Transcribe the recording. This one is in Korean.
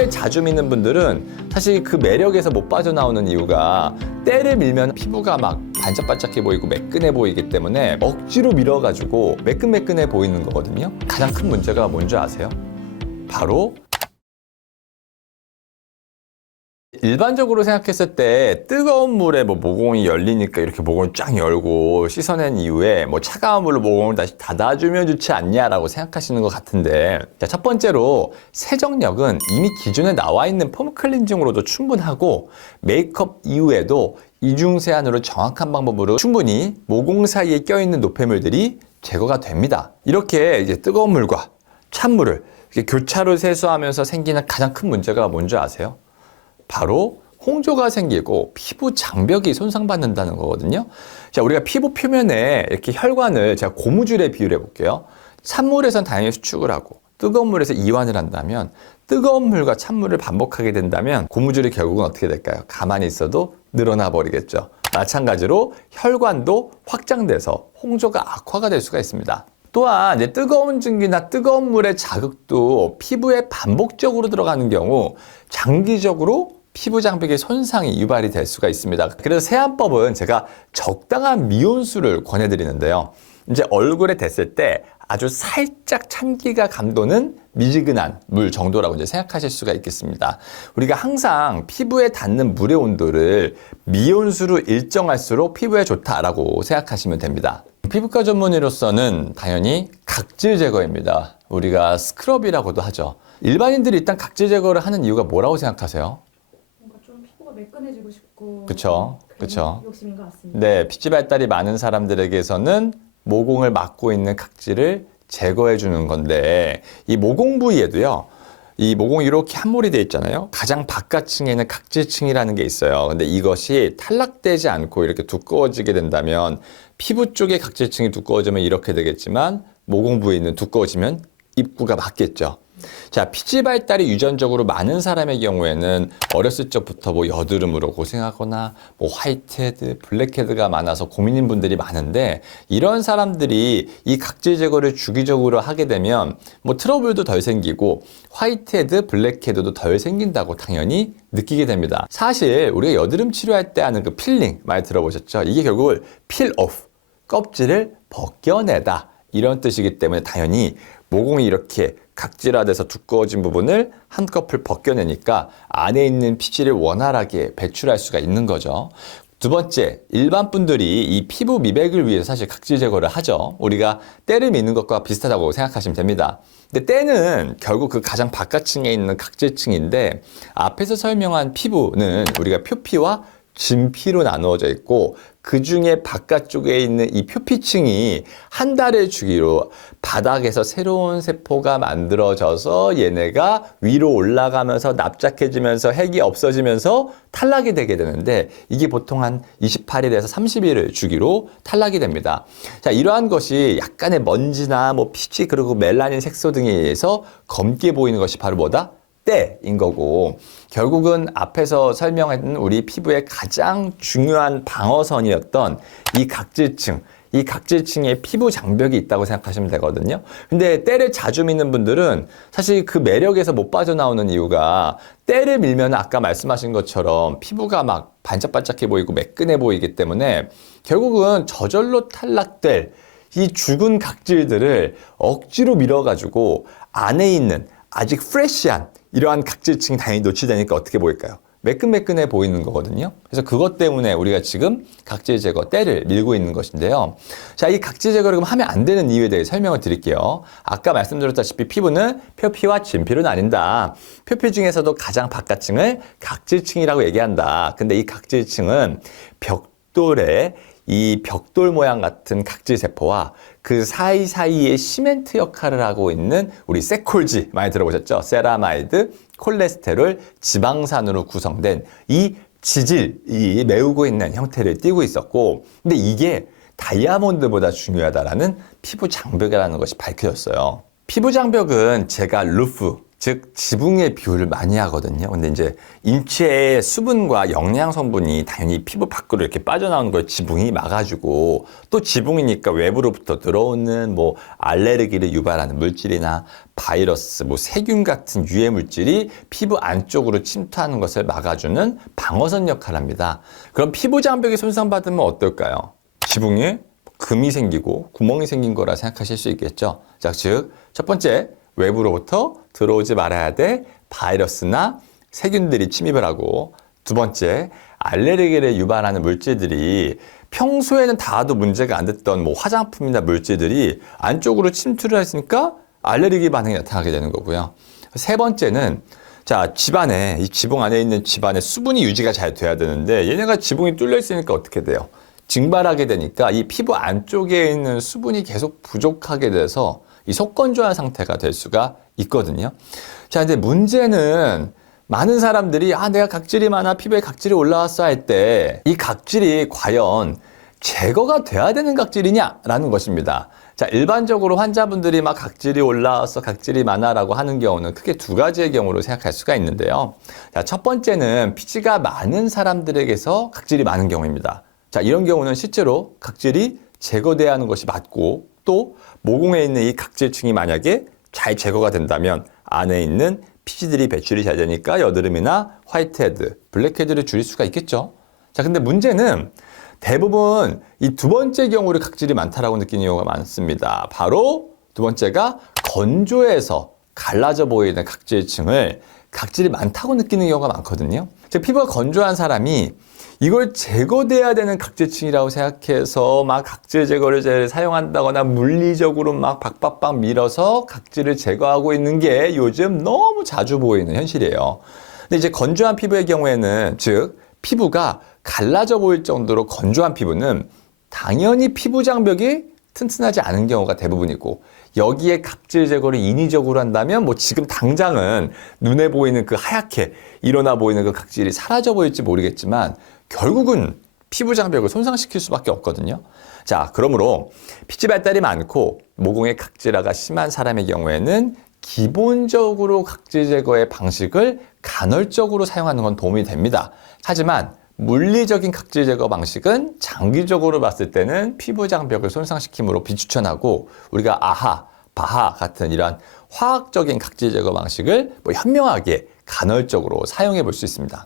때를 자주 미는 분들은 사실 그 매력에서 못 빠져나오는 이유가 때를 밀면 피부가 막 반짝반짝해 보이고 매끈해 보이기 때문에 억지로 밀어가지고 매끈매끈해 보이는 거거든요. 가장 큰 문제가 뭔지 아세요? 바로 일반적으로 생각했을 때 뜨거운 물에 모공이 열리니까 이렇게 모공을 쫙 열고 씻어낸 이후에 차가운 물로 모공을 다시 닫아주면 좋지 않냐라고 생각하시는 것 같은데, 자, 첫 번째로 세정력은 이미 기존에 나와 있는 폼 클렌징으로도 충분하고 메이크업 이후에도 이중세안으로 정확한 방법으로 충분히 모공 사이에 껴있는 노폐물들이 제거가 됩니다. 이렇게 이제 뜨거운 물과 찬물을 교차로 세수하면서 생기는 가장 큰 문제가 뭔지 아세요? 바로 홍조가 생기고 피부 장벽이 손상받는다는 거거든요. 자, 우리가 피부 표면에 이렇게 혈관을 제가 고무줄에 비유를 해볼게요. 찬물에선 당연히 수축을 하고 뜨거운 물에서 이완을 한다면, 뜨거운 물과 찬물을 반복하게 된다면 고무줄이 결국은 어떻게 될까요? 가만히 있어도 늘어나 버리겠죠. 마찬가지로 혈관도 확장돼서 홍조가 악화가 될 수가 있습니다. 또한 이제 뜨거운 증기나 뜨거운 물의 자극도 피부에 반복적으로 들어가는 경우 장기적으로 피부 장벽의 손상이 유발이 될 수가 있습니다. 그래서 세안법은 제가 적당한 미온수를 권해드리는데요. 이제 얼굴에 댔을 때 아주 살짝 찬기가 감도는 미지근한 물 정도라고 이제 생각하실 수가 있겠습니다. 우리가 항상 피부에 닿는 물의 온도를 미온수로 일정할수록 피부에 좋다라고 생각하시면 됩니다. 피부과 전문의로서는 당연히 각질 제거입니다. 우리가 스크럽이라고도 하죠. 일반인들이 일단 각질 제거를 하는 이유가 뭐라고 생각하세요? 뭔가 좀 피부가 매끈해지고 싶고. 그쵸? 그쵸? 욕심인 것 같습니다. 네, 피지 발달이 많은 사람들에게서는 모공을 막고 있는 각질을 제거해 주는 건데, 이 모공 부위에도요, 이 모공이 이렇게 함몰이 되어 있잖아요. 가장 바깥층에 있는 각질층이라는 게 있어요. 근데 이것이 탈락되지 않고 이렇게 두꺼워지게 된다면, 피부 쪽에 각질층이 두꺼워지면 이렇게 되겠지만 모공 부위는 두꺼워지면 입구가 맞겠죠. 자, 피지 발달이 유전적으로 많은 사람의 경우에는 어렸을 적부터 여드름으로 고생하거나 화이트헤드, 블랙헤드가 많아서 고민인 분들이 많은데, 이런 사람들이 이 각질 제거를 주기적으로 하게 되면 트러블도 덜 생기고 화이트헤드, 블랙헤드도 덜 생긴다고 당연히 느끼게 됩니다. 사실 우리가 여드름 치료할 때 하는 그 필링 많이 들어보셨죠? 이게 결국 필 오프, 껍질을 벗겨내다, 이런 뜻이기 때문에 당연히 모공이 이렇게 각질화돼서 두꺼워진 부분을 한꺼풀 벗겨내니까 안에 있는 피지를 원활하게 배출할 수가 있는 거죠. 두 번째, 일반 분들이 이 피부 미백을 위해서 사실 각질 제거를 하죠. 우리가 때를 미는 것과 비슷하다고 생각하시면 됩니다. 근데 때는 결국 그 가장 바깥층에 있는 각질층인데, 앞에서 설명한 피부는 우리가 표피와 진피로 나누어져 있고, 그 중에 바깥쪽에 있는 이 표피층이 한 달의 주기로 바닥에서 새로운 세포가 만들어져서 얘네가 위로 올라가면서 납작해지면서 핵이 없어지면서 탈락이 되게 되는데, 이게 보통 한 28일에서 30일을 주기로 탈락이 됩니다. 자, 이러한 것이 약간의 먼지나 피지 그리고 멜라닌 색소 등에 의해서 검게 보이는 것이 바로 뭐다? 때인 거고, 결국은 앞에서 설명했던 우리 피부의 가장 중요한 방어선이었던 이 각질층, 이 각질층에 피부 장벽이 있다고 생각하시면 되거든요. 근데 때를 자주 미는 분들은 사실 그 매력에서 못 빠져나오는 이유가, 때를 밀면 아까 말씀하신 것처럼 피부가 막 반짝반짝해 보이고 매끈해 보이기 때문에 결국은 저절로 탈락될 이 죽은 각질들을 억지로 밀어가지고 안에 있는 아직 프레시한 이러한 각질층이 당연히 노출되니까 어떻게 보일까요? 매끈매끈해 보이는 거거든요. 그래서 그것 때문에 우리가 지금 각질 제거, 때를 밀고 있는 것인데요. 자, 이 각질 제거를 그럼 하면 안 되는 이유에 대해 설명을 드릴게요. 아까 말씀드렸다시피 피부는 표피와 진피로 나뉜다. 표피 중에서도 가장 바깥층을 각질층이라고 얘기한다. 근데 이 각질층은 벽돌에 이 벽돌 모양 같은 각질세포와 그 사이사이에 시멘트 역할을 하고 있는 우리 세콜지 많이 들어보셨죠? 세라마이드, 콜레스테롤, 지방산으로 구성된 이 지질이 메우고 있는 형태를 띠고 있었고, 근데 이게 다이아몬드보다 중요하다라는 피부 장벽이라는 것이 밝혀졌어요. 피부 장벽은 제가 루프, 즉 지붕의 비율을 많이 하거든요. 근데 이제 인체의 수분과 영양 성분이 당연히 피부 밖으로 이렇게 빠져나오는 걸 지붕이 막아주고, 또 지붕이니까 외부로부터 들어오는 뭐 알레르기를 유발하는 물질이나 바이러스, 뭐 세균 같은 유해 물질이 피부 안쪽으로 침투하는 것을 막아주는 방어선 역할을 합니다. 그럼 피부 장벽이 손상받으면 어떨까요? 지붕에 금이 생기고 구멍이 생긴 거라 생각하실 수 있겠죠. 자, 즉 첫 번째, 외부로부터 들어오지 말아야 될 바이러스나 세균들이 침입을 하고, 두 번째, 알레르기를 유발하는 물질들이 평소에는 닿아도 문제가 안 됐던 뭐 화장품이나 물질들이 안쪽으로 침투를 했으니까 알레르기 반응이 나타나게 되는 거고요. 세 번째는 자, 집안에, 이 지붕 안에 있는 집안에 수분이 유지가 잘 돼야 되는데 얘네가 지붕이 뚫려 있으니까 어떻게 돼요? 증발하게 되니까 이 피부 안쪽에 있는 수분이 계속 부족하게 돼서 이 속건조한 상태가 될 수가 있거든요. 자, 근데 문제는 많은 사람들이 내가 각질이 많아, 피부에 각질이 올라왔어 할 때 이 각질이 과연 제거가 돼야 되는 각질이냐라는 것입니다. 자, 일반적으로 환자분들이 막 각질이 올라와서 각질이 많아라고 하는 경우는 크게 두 가지의 경우로 생각할 수가 있는데요. 자, 첫 번째는 피지가 많은 사람들에게서 각질이 많은 경우입니다. 자, 이런 경우는 실제로 각질이 제거돼야 하는 것이 맞고, 또 모공에 있는 이 각질층이 만약에 잘 제거가 된다면 안에 있는 피지들이 배출이 잘 되니까 여드름이나 화이트헤드, 블랙헤드를 줄일 수가 있겠죠. 자, 근데 문제는 대부분 이 두 번째 경우를 각질이 많다라고 느끼는 경우가 많습니다. 바로 두 번째가 건조해서 갈라져 보이는 각질층을 각질이 많다고 느끼는 경우가 많거든요. 즉, 피부가 건조한 사람이 이걸 제거돼야 되는 각질층이라고 생각해서 막 각질 제거를 사용한다거나 물리적으로 막 박박박 밀어서 각질을 제거하고 있는 게 요즘 너무 자주 보이는 현실이에요. 근데 이제 건조한 피부의 경우에는, 즉 피부가 갈라져 보일 정도로 건조한 피부는 당연히 피부 장벽이 튼튼하지 않은 경우가 대부분이고, 여기에 각질 제거를 인위적으로 한다면 뭐 지금 당장은 눈에 보이는 그 하얗게 일어나 보이는 그 각질이 사라져 보일지 모르겠지만 결국은 피부 장벽을 손상시킬 수밖에 없거든요. 자, 그러므로 피지 발달이 많고 모공의 각질화가 심한 사람의 경우에는 기본적으로 각질 제거의 방식을 간헐적으로 사용하는 건 도움이 됩니다. 하지만 물리적인 각질 제거 방식은 장기적으로 봤을 때는 피부 장벽을 손상시킴으로 비추천하고, 우리가 아하, 바하 같은 이러한 화학적인 각질 제거 방식을 현명하게 간헐적으로 사용해 볼 수 있습니다.